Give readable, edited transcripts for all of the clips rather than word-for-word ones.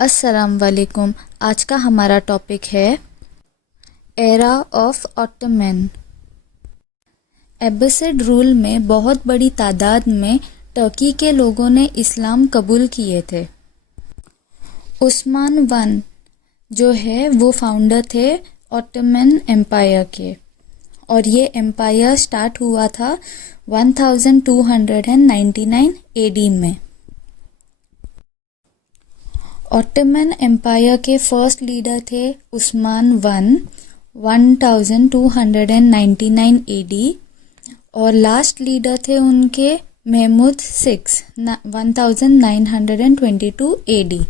अस्सलाम वालेकुम। आज का हमारा टॉपिक है एरा ऑफ ऑटोमन। एब्बासिड रूल में बहुत बड़ी तादाद में टर्की के लोगों ने इस्लाम कबूल किए थे। उस्मान वन जो है वो फाउंडर थे ऑटोमन एम्पायर के, और ये एम्पायर स्टार्ट हुआ था 1299 एडी में। ऑटोमन एम्पायर के फर्स्ट लीडर थे उस्मान वन 1299 एडी, और लास्ट लीडर थे उनके महमूद 6 1922 एडी।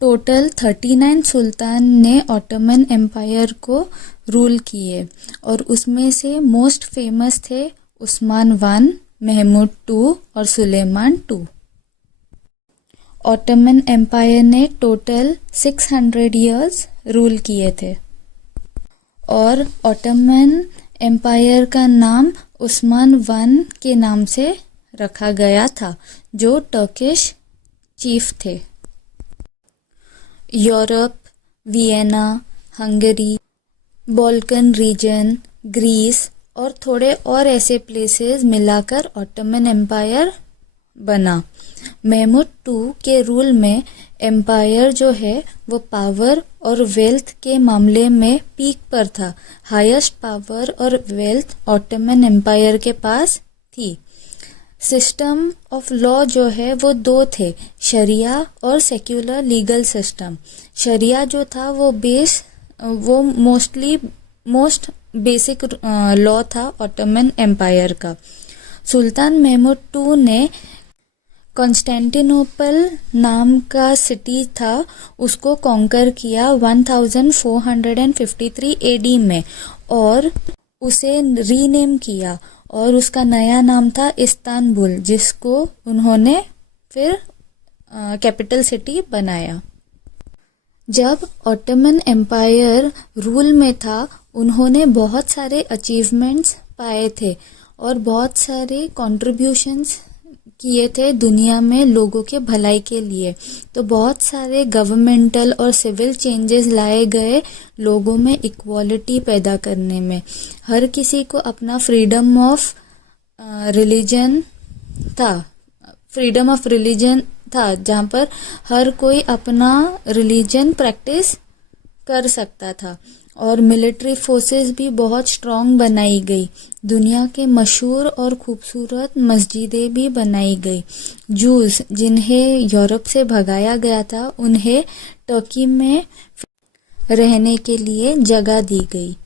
टोटल 39 सुल्तान ने ऑटोमन एम्पायर को रूल किए, और उसमें से मोस्ट फेमस थे उस्मान वन, महमूद 2 और सुलेमान 2। ऑटोमन एम्पायर ने टोटल 600 इयर्स रूल किए थे, और ऑटोमन एम्पायर का नाम उस्मान वन के नाम से रखा गया था, जो टर्किश चीफ थे। Europe, Vienna, Hungary, Balkan region, Greece और थोड़े और ऐसे प्लेसेस मिलाकर ऑटोमन एम्पायर बना। महमूद 2 के रूल में एम्पायर जो है वो पावर और वेल्थ के मामले में पीक पर था। हाईएस्ट पावर और वेल्थ ऑटोमन एम्पायर के पास थी। सिस्टम ऑफ लॉ जो है वो दो थे, शरिया और सेक्युलर लीगल सिस्टम। शरिया जो था वो मोस्ट बेसिक लॉ था ऑटोमन एम्पायर का। सुल्तान महमूद 2 ने कॉन्स्टेंटिनोपल नाम का सिटी था, उसको कॉन्कर किया 1453 एडी में, और उसे रीनेम किया, और उसका नया नाम था इस्तांबुल, जिसको उन्होंने फिर कैपिटल सिटी बनाया। जब ऑटोमन एम्पायर रूल में था, उन्होंने बहुत सारे अचीवमेंट्स पाए थे और बहुत सारे कॉन्ट्रीब्यूशंस किए थे दुनिया में लोगों के भलाई के लिए। तो बहुत सारे गवर्नमेंटल और सिविल चेंजेस लाए गए लोगों में इक्वालिटी पैदा करने में। हर किसी को अपना फ्रीडम ऑफ रिलीजन था, जहाँ पर हर कोई अपना रिलीजन प्रैक्टिस कर सकता था, और मिलिट्री फोर्सेस भी बहुत स्ट्रांग बनाई गई। दुनिया के मशहूर और खूबसूरत मस्जिदें भी बनाई गई। जूस जिन्हें यूरोप से भगाया गया था, उन्हें टर्की में रहने के लिए जगह दी गई।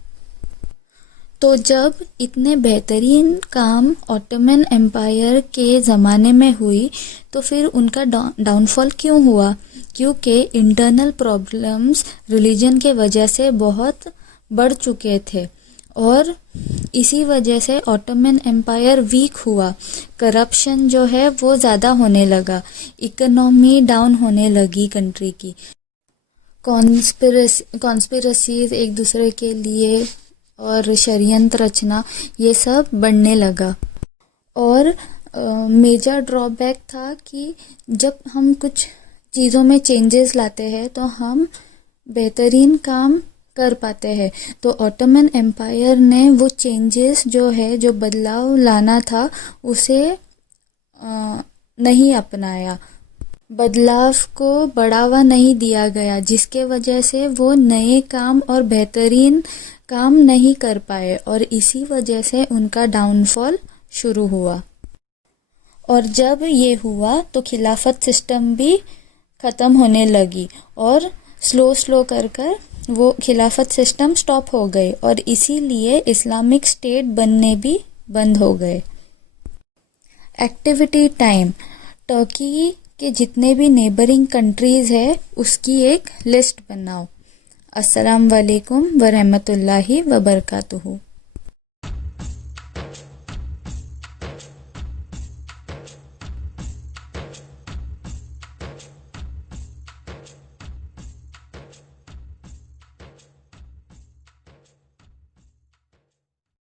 तो जब इतने बेहतरीन काम ऑटोमन एम्पायर के ज़माने में हुई, तो फिर उनका डाउनफॉल क्यों हुआ? क्योंकि इंटरनल प्रॉब्लम्स रिलीजन के वजह से बहुत बढ़ चुके थे, और इसी वजह से ऑटोमन एम्पायर वीक हुआ। करप्शन जो है वो ज़्यादा होने लगा, इकोनॉमी डाउन होने लगी कंट्री की, कॉन्स्पिरसीज एक दूसरे के लिए और षड्यंत्र रचना, ये सब बढ़ने लगा। और मेजर ड्रॉबैक था कि जब हम कुछ चीज़ों में चेंजेस लाते हैं तो हम बेहतरीन काम कर पाते हैं। तो ऑटोमन एम्पायर ने वो चेंजेस जो है, जो बदलाव लाना था, उसे नहीं अपनाया। बदलाव को बढ़ावा नहीं दिया गया, जिसके वजह से वो नए काम और बेहतरीन काम नहीं कर पाए, और इसी वजह से उनका डाउनफॉल शुरू हुआ। और जब ये हुआ तो खिलाफत सिस्टम भी ख़त्म होने लगी, और स्लो कर वो खिलाफत सिस्टम स्टॉप हो गए, और इसीलिए इस्लामिक स्टेट बनने भी बंद हो गए। Activity time. टर्की के जितने भी नेबरिंग कंट्रीज़ है उसकी एक लिस्ट बनाओ। अस्सलाम वालेकुम व रहमतुल्लाहि व बरकातुहू।